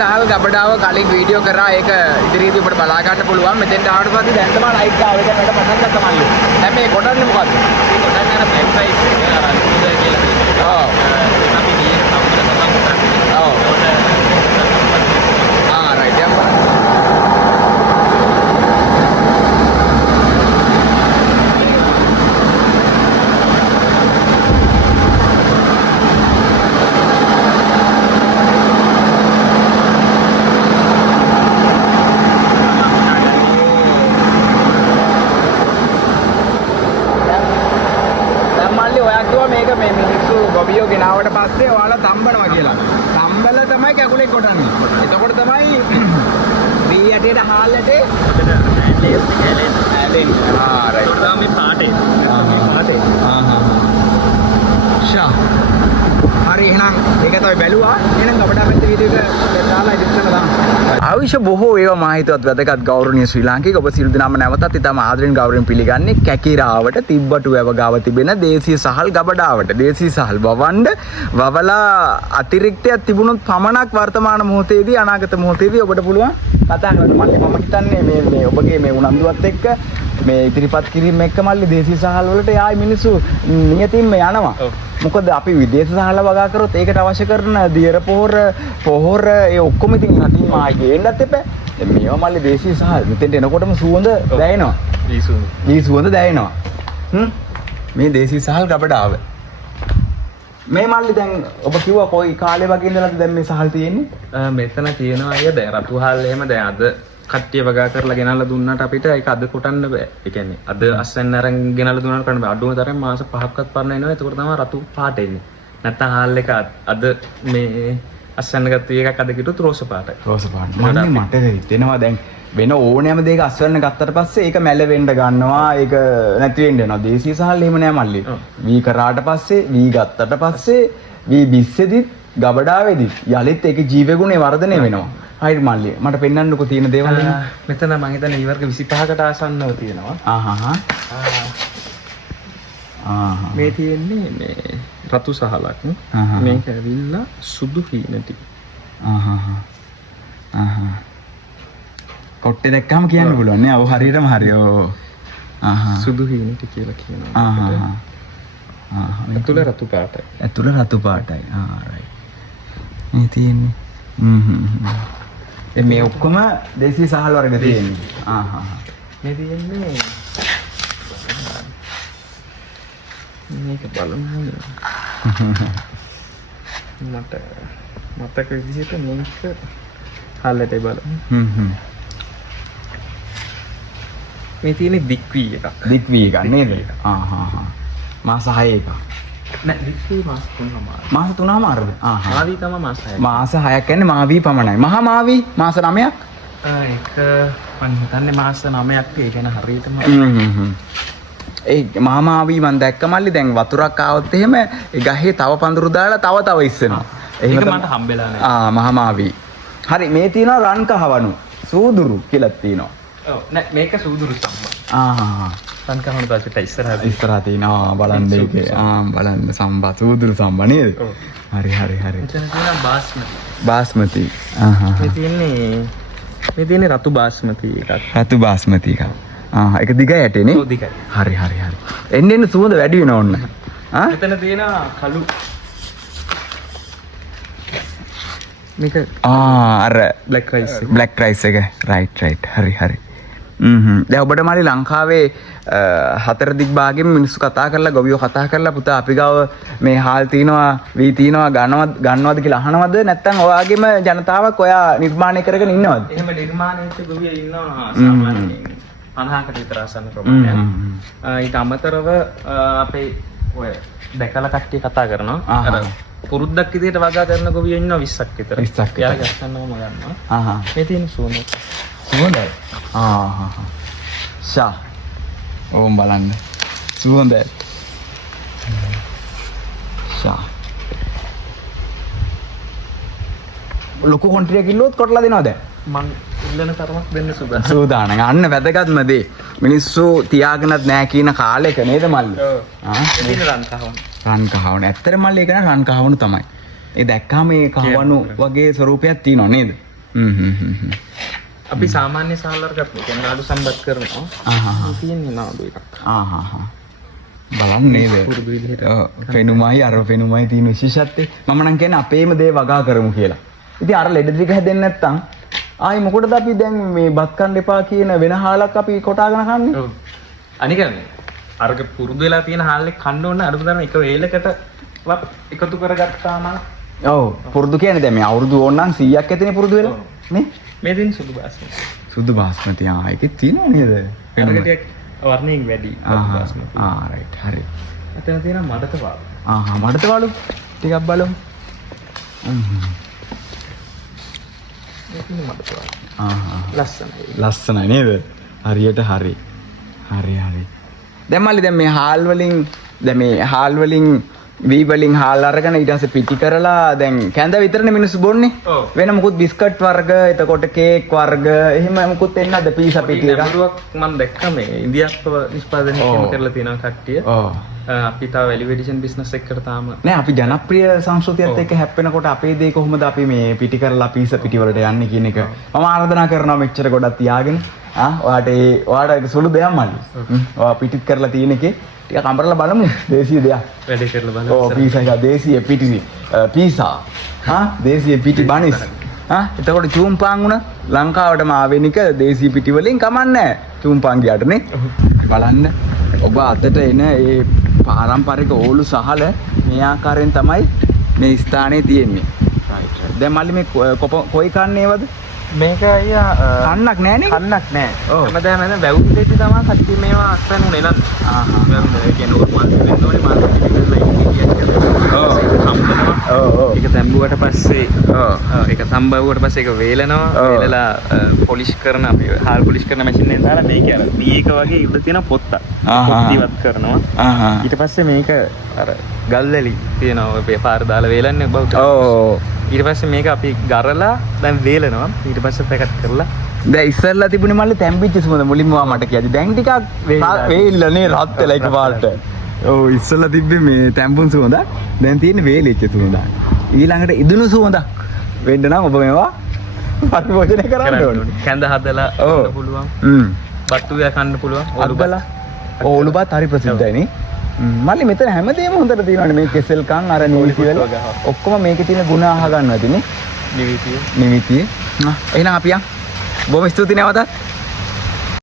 සහල් ගබඩාව කලින් වීඩියෝ කරා ඒක ඉදිරියේදී ඔබට බලා ගන්න පුළුවන්. මෙතෙන් ආවට පස්සේ දැන් තමයි ලයිට් ආවේ. දැන් මට පටන් ගත්ත මල්ලි. දැන් මේ කොටන්නේ මොකද්ද? මේ කොටන්නේ අර බ්ලැක් රයිස් එක අර අනුද කියලා කියනවා. ඔව්. අපි මේ සම්බන්ධ තමයි කරන්නේ. ඔව්. රයිට් දැන් බලන්න. ගොවියෝ ගෙනාවට පස්සේ ඔයාලා තම්බනවා කියලා. තම්බල තමයි කැකුලේ කොටන්නේ. එතකොට තමයි මේ යටේට හාල් යටේ රයිට්. මේ පාටේ. ෂා. හරි එහෙනම් ඒක තමයි බැලුවා. එහෙනම් ගබඩා පැත්තේ වීඩියෝ එක දාලා ඉදිරියට දාන්න. අවශ්‍ය බොහෝ ඒවා මා හිතුවත් වැදගත් ගෞරවනීය ශ්‍රී ලාංකික ඔබ සියලු දෙනාම නැවතත් ඉතාම ආදරෙන් ගෞරවයෙන් පිළිගන්නේ කැකිරාවට තිබ්බටු වැව ගාව තිබෙන දේශීය සහල් ගබඩාවට. දේශීය සහල් වවන්න වවලා අතිරික්තයක් තිබුණොත් පමණක් වර්තමාන මොහොතේදී අනාගත මොහොතේදී ඔබට පුළුවන් කතා කරන්න. මම හිතන්නේ මේ ඔබගේ මේ උනන්දුවත් එක්ක මේ ඉදිරිපත් කිරීම එක්ක මල්ලි දේශීය සහල් වලට යායි මිනිස්සු නියතින්ම යනවා. මොකද අපි විදේශ සහල් වගා කරොත් ඒකට අවශ්‍ය කරන දියර පොහොර ඒ ඔක්කොම ඉතින් රටින් ආයෙ ගේන්නත් එපා. දැන් මේවා මල්ලි දේශීය සහල්. මෙතෙන්ට එනකොටම සුවඳ දැනෙනවා. ඊ සුවඳ දැනෙනවා. මේ දේශීය සහල් ගබඩාව. මේ මල්ලි දැන් ඔබ කිව්වා කොයි කාලේ වගේ ඉඳලාද දැන් මේ සහල් තියෙන්නේ? මෙතන තියෙනවා අය දැන් රතු හාල් එහෙම දැන් අද කට්ටිය වගා කරලා ගෙනල්ලා දුන්නාට අපිට ඒක අද කොටන්න බෑ. ඒ කියන්නේ අද අස්සෙන් අරන් ගෙනල්ලා දුන්නාට කරන්න බෑ. අඩුම තරම් මාස 5ක්වත් පරණ වෙනවා. ඒක තමයි රතු පාට එන්නේ. නැත්තම් හාල් එක අද මේ අස්සෙන් ගත්ත එකක් අද කිට්ටුත් රෝස පාටයි. රෝස පාට. මට හිතෙනවා දැන් වෙන ඕනෑම දෙයක අස්වැන්න ගත්තට පස්සේ ඒක මැලෙවෙන්න ගන්නවා. ඒක නැති වෙන්න යනවා. දේශීය සහල් එහෙම නෑ මල්ලි. වී කරාට පස්සේ වී ගත්තට පස්සේ වී බිස්සෙදිත් ගබඩාවේදිත් යලිත් ඒකේ ජීව ගුණේ වර්ධනය වෙනවා. හයිර් මල්ලි මට පෙන්වන්නකෝ තියෙන දේවල් මෙතන මම හිතන්නේ ඊවර්ග 25කට ආසන්නව තියෙනවා. මේ තියෙන්නේ මේ රතු සහලක්. මේක ඇවිල්ලා සුදු හීනටි. කොට්ටේ දැක්කම කියන්න පුළුවන් නේ. ඔව් හරියටම හරි. සුදු හීනටි කියලා කියනවා. ඇතුළේ රතු පාටයි. ඇතුළේ රතු පාටයි. රයිට්. මේ තියෙන්නේ. මේ ඔක්කොම දේශීය සහල් වර්ග තියෙන්නේ. මේ තියෙන්නේ මේක බලන්න. මතක විදිහට මේක හල්ලට බලන්න. මේ තියෙන්නේ දික්වී එකක්. දික්වී එකක් නේද? මාස 6 එකක්. නෑ දික්වී මාස 3මාර. මාස 3මාරද? මාවී තමයි මාස 6. මාස 6ක් කියන්නේ මාවී පමණයි. මහා මාවී මාස 9ක්. ඒක මම හිතන්නේ මාස 9ක් ඒ කියන්නේ හරියටම. ඒ මහා මාවී මම දැක්ක මල්ලි දැන් වතුරක් ආවොත් එහෙම ඒ ගහේ තව පඳුරු දාලා තව ඉස්සෙනවා. ඒක මට හම්බෙලා නෑ. මහා මාවී. හරි මේ තියෙනවා රන් කහවණු. සූදුරු කියලා තියෙනවා. ඔව් නෑ මේක සූදුරු සම්බා. රන් කහවණු දැක්කට ඉස්සරහා තියෙනවා බලන්න ඒකේ. බලන්න සම්බා සූදුරු සම්බා නේද? ඔව්. හරි. මෙතන තියෙනවා බාස්මති. මේ තියෙන්නේ රතු බාස්මති එකක්. රතු බාස්මති එකක්. ඒක දිග යටේ නේ? ඔව් දිගයි. හරි. එන්න සුවඳ වැඩි වෙන ඕන්න. මෙතන තියෙනවා කළු. මේක අර බ්ලැක් රයිස් එක. රයිට්. හරි. දැන් ඔබට මාළි ලංකාවේ හතර දිග් භාගෙම මිනිස්සු කතා කරලා ගොවියෝ කතා කරලා පුතා අපි ගාව මේ හාල් තියනවා වී තියනවා ගන්නවද කියලා අහනවද නැත්නම් ඔයාගේම ජනතාවක් ඔයා නිර්මාණය කරගෙන ඉන්නවද? එහෙම නිර්මාණයක ගොවියෝ ඉන්නවා සාමාන්‍යයෙන් 50කට විතර ආසන්න ප්‍රමාණයක්. ඊට අමතරව අපේ ඔය දැකලා කට්ටිය කතා කරනවා. අර පුරුද්දක් විදිහට වගා කරන ගොවියෝ ඉන්නවා 20ක් විතර. 20ක්. එයාලා ගස්සන්නවම ගන්නවා. මේ තියෙන සුවඳයි. ෂා. ඕම් බලන්න. සුවඳයි. ෂා. ලොකු කොන්ට්‍රියක් ඉල්ලුවොත් කොටලා දෙනවද? මං ඉල්ලන තරමක් දෙන්න සූදානම්. අන්න වැදගත්ම දේ. මිනිස්සු තියාගෙනත් නෑ කියන කාලෙක නේද මල්ලි? ඔව්. එදින රන් කහවණු. රන් කහවණු. ඇත්තට මල්ලි ඒක නම් රන් කහවණු තමයි. ඒ දැක්කම මේ කහවණු වගේ ස්වරූපයක් තියෙනව නේද? අපි සාමාන්‍ය සාලවර කරපු කියන්නේ නාඩු සම්බත් කරනවා. තියෙන්නේ නාඩු එකක්. බලන්න නේද? පුරුදු විදිහට. පෙනුමයි අර පෙනුමයි තියෙන විශේෂත්වය. මම නම් කියන්නේ අපේම දේ වගා කරමු කියලා. ඉතින් අර ලෙඩ ටික හැදෙන්නේ නැත්තම් ආයි මොකටද අපි දැන් මේ බත් කන්න එපා කියන වෙන හාලක් අපි කොටාගෙන කන්නේ? ඔව්. අනික අරක පුරුදු වෙලා තියෙන හාල්ලේ කන්න ඕන අඩු තරම එක වේලකට එකතු කරගත්තාම ඔව් පුරුදු කියන්නේ දැන් මේ අවුරුදු ඕනනම් 100ක් ඇතිනේ පුරුදු වෙලා නේ? මේ දින සුදු බාස්මති. සුදු බාස්මති ඒකේ තියෙනව නේද? අරක ටික වර්ණයෙන් වැඩි බාස්මති. රයිට් හරි. එතන තියෙන මඩත වාළු. මඩත වාළු ටිකක් බලමු. ලස්සනයි නේද? හරියට හරි. හරි. දැන් මල්ලි දැන් මේ හාල් වලින් වී වලින් හාල් අරගෙන ඊට පස්සේ පිටි කරලා දැන් කැඳ විතරනේ මිනිස්සු බොන්නේ. වෙන මොකුත් බිස්කට් වර්ග, එතකොට කේක් වර්ග එහෙම මොකුත් එන්නේ නැද්ද පීසා පිටි එක? නමුරුවක් මම දැක්කා මේ ඉන්දියාව නිෂ්පාදනය කරලා තියෙනවා කට්ටිය. අපි තාම වැලියු එඩිෂන් බිස්නස් එකකට තාම නෑ අපි ජනප්‍රිය සංස්කෘතියත් එක්ක හැප්පෙනකොට අපේ දේ කොහොමද අපි මේ පිටි කරලා පීසා පිටි වලට යන්නේ කියන එක මම ආරාධනා කරනවා මෙච්චර ගොඩක් තියාගෙන ඔයාට සුළු දෙයක් මල්ලි. ඔයා පිටිත් කරලා තියෙන එකේ ටිකක් අඹරලා බලමු දේශීය දෙයක්. වැඩේ කරලා බලමු. පීසා එක දේශීය පිටි පීසා. දේශීය පිටි බනිස්. එතකොට චූම්පාන් උන ලංකාවටම ආවෙනික දේශීය පිටි වලින් කමන්නේ චූම්පාන් ගියාට නේ. බලන්න ඔබ අතට එන ඒ පාරම්පරික ඕලු සහල මේ ආකාරයෙන් තමයි මේ ස්ථානයේ තියෙන්නේ. දැන් මල්ලි මේ කොයි කන්නේවද? මේක අයියා කන්නක් නෑනේ. කන්නක් නෑ. හැමදාම නේද වැව් දෙටි තමයි කට්ටිය මේවා අස්සන් උනේ නේද? මම කියන්නේ නෝර්මල් වෙන්න ඕනේ මාර්කට් එකේ ඒක තැම්බුවට පස්සේ ඒක තම්බුවට පස්සේ ඒක වේලනවා. වේලලා පොලිෂ් කරන අපි හාල් පොලිෂ් කරන මැෂින් එකෙන් දාලා මේක අර මේක වගේ ඉඳ තියෙන පොත්ත. පොත්තිවත් කරනවා. ඊට පස්සේ මේක අර ගල්වැලි තියෙනවා ඔය පාර දාලා වේලන්නේ බෞද්ධ. ඊට පස්සේ මේක අපි ගරලා දැන් වේලනවා. ඊට පස්සේ පැකට් කරලා දැන් ඉස්සෙල්ලා තිබුණේ මල්ලි තැම්පිච්ච සුවඳ මුලින්ම මට කියදි. දැන් ටිකක් වේලිලානේ රත් වෙලා එකපාරට. ඔව් ඉස්සෙල්ලා තිබ්බේ මේ තැම්පුන් සුවඳ. දැන් තියෙන්නේ වේලිච්ච සුවඳ. ඊළඟට ඉදුණු සුවඳක් වෙන්න නම් ඔබ මේවා පරිභෝජනය කරන්න ඕනේ. කැඳ හදලා කන්න පුළුවන්. බත්තු යා කන්න පුළුවන්. ඔලුබලා. ඔලුබත් හරි ප්‍රසිද්ධයි නේ. මල්ලි මෙතන හැමදේම හොඳට තියෙනවානේ මේ කෙසෙල් කන් අර නිවිති වල ඔක්කොම මේකේ තියෙන ಗುಣ අහ ගන්නවා තියෙන්නේ. නිවිතිය. එහෙනම් අපි යන්. බොහොම ස්තුතියි නැවතත්.